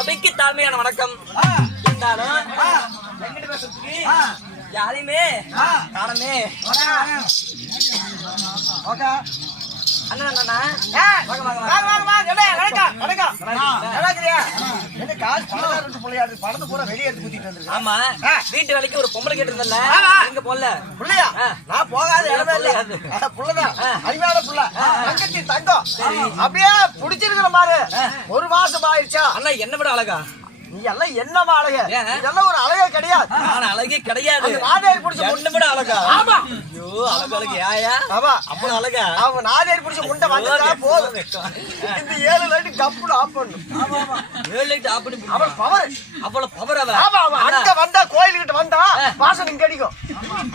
சபைக்கு தாழ்மையான வணக்கம். இருந்தாலும் யாரையுமே வந்திருக்கா ஆமா. வீட்டு வேலைக்கு ஒரு பொம்பளை கேட்டு இருந்தல போல. நான் போகாத இடமே புள்ளதான். அப்படியே புடிச்சிருக்கிற மாதிரி ஒரு மாசம் ஆயிடுச்சா? அண்ணா என்ன விட அழகா? நீ எல்லாம் என்னமா அழக? இதெல்லாம் ஒரு அழகே கிடையாது. நான் அழகே கிடையாது. நாதேரி பிடிச்ச என்ன விட அழகா? ஆமா. ஐயோ அழகு அழகு. ஏயா ஆமா. அவ்வளவு அழகா? அவன் நாதேரி பிடிச்ச முண்டை வந்தா போதும். இந்த ஏழு லைட்டு கப்புல ஆஃப் பண்ணும். ஏழு லைட் அப்படி அவள் பவர் அவ்வளவு பவர் அவ. ஆமா அவன் அங்க வந்தா கோயிலுக்கிட்ட வந்தா வாசம் இங்க அடிக்கும்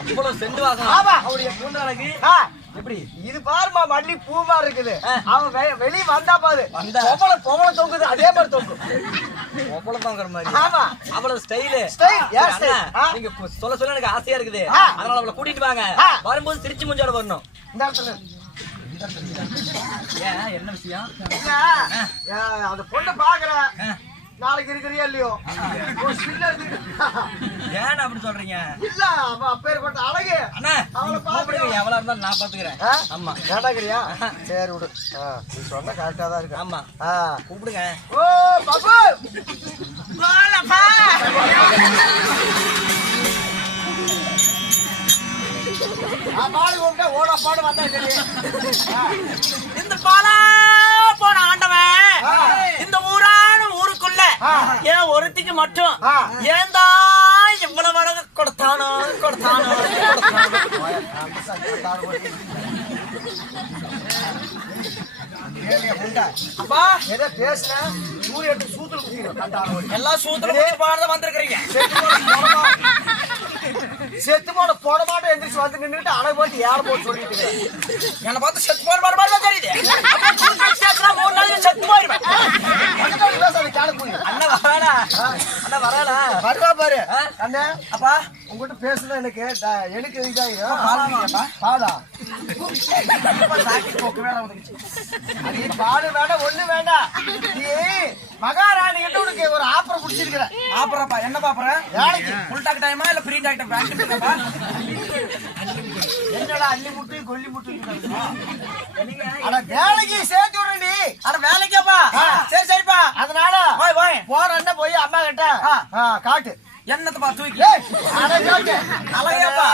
அவ்வளவு செண்டு வாசம் ஆமா. அவருடைய பொண்ணு அழகு. ஆ, எப்படி இது பாருமா மல்லி பூமா இருக்குது. அவன் வெளிய வந்தா பாரு. பொம்பளை பொம்பளை தொங்குது அதே மாதிரி தொங்கும் அவ்வளவு பாக்குற மாதிரி ஆமா. அவ்வளவு ஸ்டைலு? ஆ. நீங்க சொல்ல சொல்ல எனக்கு ஆசையா இருக்குது. அதனால அவளை கூட்டிட்டு வாங்க. வரும்போது திருச்சி முஞ்சோட வரணும் இந்த இடத்துல ஏன் என்ன விஷயம் அந்த பொண்ணை பாக்குற ஆ. நாளைக்கு இருக்கிறியா இல்லையோ? ஏன் அப்படி சொல்றீங்க? இல்ல அவ அப்பேற்பட்ட அழகு. அண்ணா அவளை கூப்பிடுங்க எவ்வளவு இருந்தாலும் நான் பாத்துக்கிறேன்? ஆமா. கேட்டாக்கிறியா சரி விடு. நீ சொன்ன கரெக்டா தான் இருக்கு. ஆமா. ஆ. கூப்பிடுங்க. ஓ பாபு! ஓட பாடு வந்தா இந்த பாலா போன ஆண்டவன். இந்த. ஏன் ஒருத்திக்கு மட்டும். ஏந்தா இவ்வளவு அழகு கொடுத்தானோ கொடுத்தானோ எல்லாம் சூத்துல பாடுறத வந்திருக்கிறீங்க செத்து போட போட மாட்டோம் எந்திரிச்சு வந்து நின்றுட்டு அடை போட்டு ஏற போட்டு சொல்லிட்டு. என்ன பார்த்து செத்து போற மாதிரி தெரியுது. மூணு நாளைக்கு செத்து போயிருவேன். வருவா பாரு? அண்ணே அப்பா. உங்ககிட்ட பேசுனா எனக்கு எனக்கு இதாயிரும் பாடா பாடு வேண்டாம் ஒண்ணு வேண்டாம் நீ மகாராணி கிட்ட உனக்கு ஒரு ஆப்பரை பிடிச்சிருக்கிற ஆப்பறப்பா என்ன பாப்பற வேலைக்கு ஃபுல் டாக் டைமா இல்ல ஃப்ரீ டாக் டைம் என்னடா அள்ளி முட்டு கொல்லி முட்டு அட வேலைக்கு சேர்த்து விடுறி அட வேலைக்கேப்பா. சரி சரிப்பா அதனால போய் போய். போறேன்னா போய் அம்மா கிட்ட காட்டு. என்னத்தப்பா தூக்கி. அழகேப்பா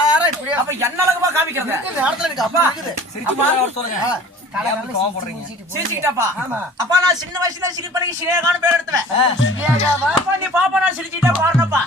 அப்ப என்ன அழகா காமிக்கிறத? நேரத்துல எனக்கு அப்பா போய் சொல்லுங்க. சிரிச்சுக்கிட்டாப்பா. அப்பா நான் சின்ன வயசுல சிரிப்பனைக்கு சினேகான்னு பேர் எடுத்துவேன். நீ பாப்பா நான் சிரிச்சுக்கிட்டே பாருனப்பா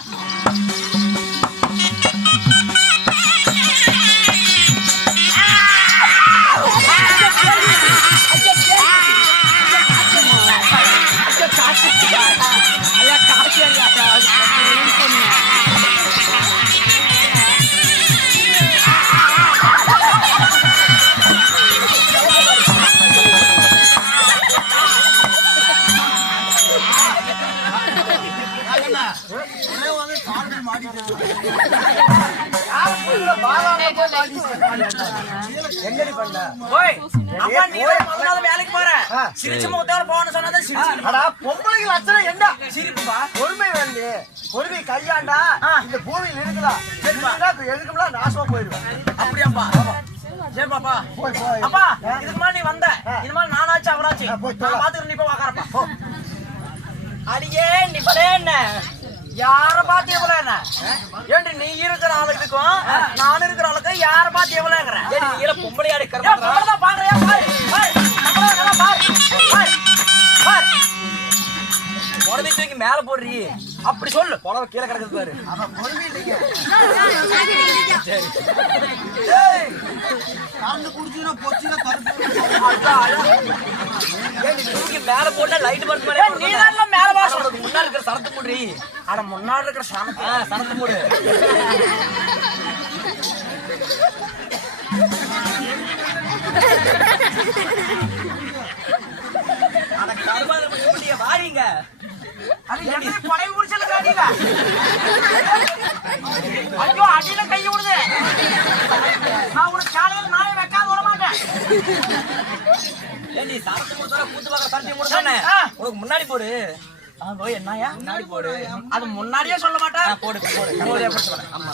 என்னடி பண்ண போய் அப்பா நீ போய். முதல்ல வேலைக்கு போற. சிரிச்ச முகத்தோட போகணும் சொன்னாதான் சிரிச்சு அடா பொம்பளைக்கு லட்சணம் என்ன சிரிப்புப்பா பொறுமை வேண்டி பொறுமை கையாண்டா இந்த பூமியில் இருக்கலாம் எதுக்கும்ல நாசமா போயிடுவேன் அப்படியாப்பா பாப்பா அப்பா இதுக்கு மேல நீ வந்த இது மாதிரி நானாச்சு போய் நான். பாத்துக்கிறேன் நீ போய் அடியே நீ பலே என்ன யார பார்த்து எவ்வளவு என்ன? ஏன்டி நீ இருக்கிற ஆளுக்கும் நான் இருக்கிற ஆளுக்கும் யார பார்த்து எவ்வளவுங்கிற ஏய், நீ ஏன் பொம்பளையாடி ஏன் கர்மா பொம்பளைதான் பாக்குறியா? பாரு, பாரு. நம்மள நல்லா பாரு. பாரு, பாரு. புடவை தூக்கி மேல போடுறீ. அப்படி சொல்லு. புடவை கீழே கிடக்குது பாரு. தூக்கி மேல போட்டா லைட் நீ முன்னாடி இருக்கிற சரத்து மூடி. அட முன்னாடி இருக்கிற சாணத்தை. ஆ சரத்து மூடு. வாடிங்க பழைய முடிச்சல ஐயோ அடியில கை விடுது. நான் உனக்கு காலையில நாளை வைக்காத விட மாட்டேன். ஏய், நீ சரத்து கூத்து சரத்து மூடு தானே? ஆ. உனக்கு முன்னாடி போடு. என்னையா? முன்னாடி போடு. முன்னாடியே சொல்ல மாட்டா. போடு போடு ஆமா.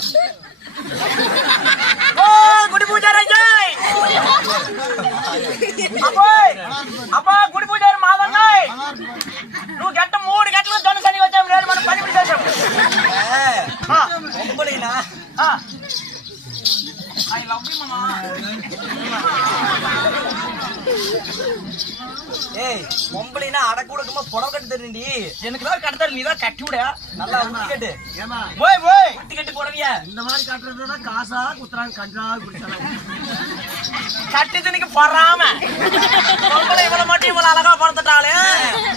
குடி பூஜா அப்பா பொம்பளைனா அடக்கூடக்கமா புடவை கட்டு தெரியுண்டி எனக்கு தான் நீ தான் கட்டி விட. நல்லா உத்தி கட்டு. போய் போய். உத்தி கட்டு புடவையா. இந்த மாதிரி காட்டுறதுனா காசா குத்துறாங்க கஞ்சா குடிச்சாலும் கட்டி திணிக்கு பொறாம. பொம்பளை இவ்வளவு மட்டும் இவ்வளவு அழகா படுத்துட்டாளே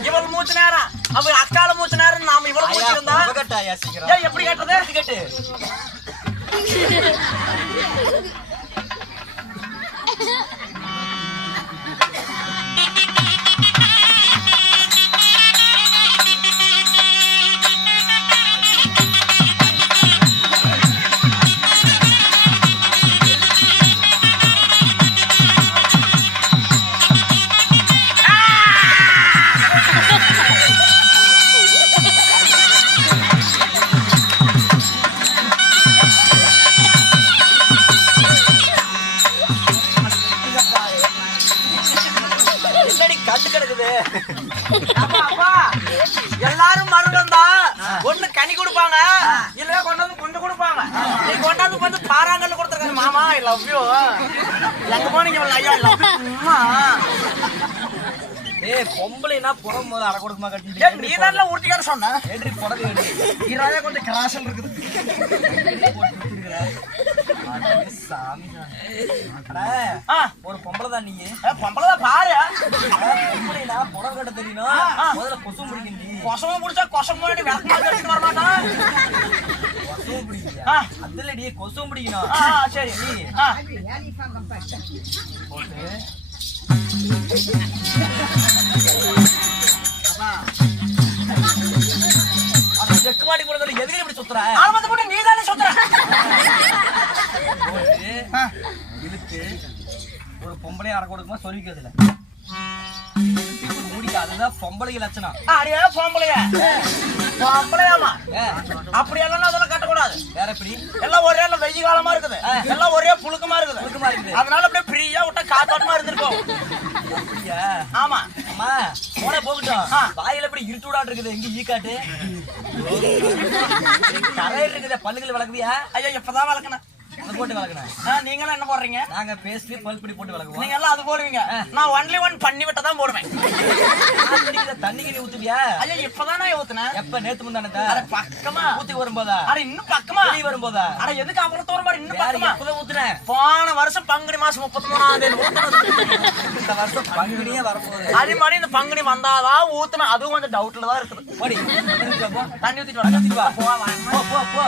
இவள் மூச்சு நேரம். அவ அக்கால மூச்சு நேரம் நாம இவ்வளவு மூச்சு இருந்தா? எப்படி கட்டுறது? கட்டு. மாமா ஐ லவ் யூ எங்க போனீங்க ஐயா லவ் ஏய் பொம்பளைனா புடவை முதல்ல அடக்கூடக்கமா நீ கட்டி தான் உறுதிக்கார சொன்ன. ஏடி புடவை இராஜா கொஞ்சம் கிராசல் இருக்குது. சாமி ஒரு பொம்பளை தான் நீ. பொம்பளை தான் பாரு. பொம்பளைனா புடவை கட்ட தெரியணும். முதல்ல கொசு பிடிக்கண்டி கொசமும் முடிச்சா கொசம் போயிட்டு விளக்கு மாதிரி எடுத்துட்டு வர மாட்டான் கொசு பிடிக்கலையா ஆ. அதுலடி கொசு பிடிக்கணும். ஆ, ஆ, சரி ஆ, போட்டு அது செக்கு மாட்டி கூட எதுக்கு இப்படி சுத்துற? ஆரம்பத்தை போட்டு நீ தானே சுத்துற. இழுத்து ஒரு பொம்பளைய அரை கொடுக்குமா சொல்லிக்கிறதுல அதுதான் பொம்பளை லட்சணம். அடியே பொம்பளைய. பொம்பளையாமா ஏ, அப்படியெல்லாம் கட்டக்கூடாது வேற எப்படி? எல்லாம் ஒரே வெய்ய காலமா இருக்குது. எல்லாம் ஒரே புழுக்கமா இருக்குது. புழுக்கமா இருக்குது. அதனால அப்படியே ஃப்ரீயா விட்டா காத்தோட்டமா இருந்திருக்கும். அப்படியா? ஆமா. அம்மா போன போகட்டும். வாயில எப்படி இருட்டுடாட்டு இருக்குது? எங்க காட்டு? தரையில் இருக்குது. பல்லுகள் விளக்குவியா ஐயா இப்பதான் வளர்க்கணும்? அதை போட்டு விளக்குனேன் நீங்களும் என்ன போடுறீங்க? நாங்க பேசி பல்படி போட்டு விளக்குவோம் நீங்க எல்லாம் அது போடுவீங்க. நான் ஒன்லி ஒன் பண்ணி விட்ட தான் போடுவேன். தண்ணிக்கு நீ ஊத்துவியா? ஐயா இப்பதான் ஊத்துனேன். எப்ப நேத்து முந்தானதா அட பக்கமா. ஊத்தி வரும்போதா? அட இன்னும் பக்கமா. வெளிய வரும்போதா? அட எதுக்கு அவ்வளவு தூரம் பாரு இன்னும் பக்கமா. எப்பதான் ஊத்துனேன் போன வருஷம் பங்குனி மாசம் முப்பத்தி மூணாம் தேதி இந்த வருஷம் பங்குனியே வரப்போகுது. அதே மாதிரி இந்த பங்குனி வந்தாதான் ஊத்துனேன். அதுவும் கொஞ்சம் டவுட்ல தான் இருக்குது. தண்ணி ஊத்திட்டு வா. போ போ போ.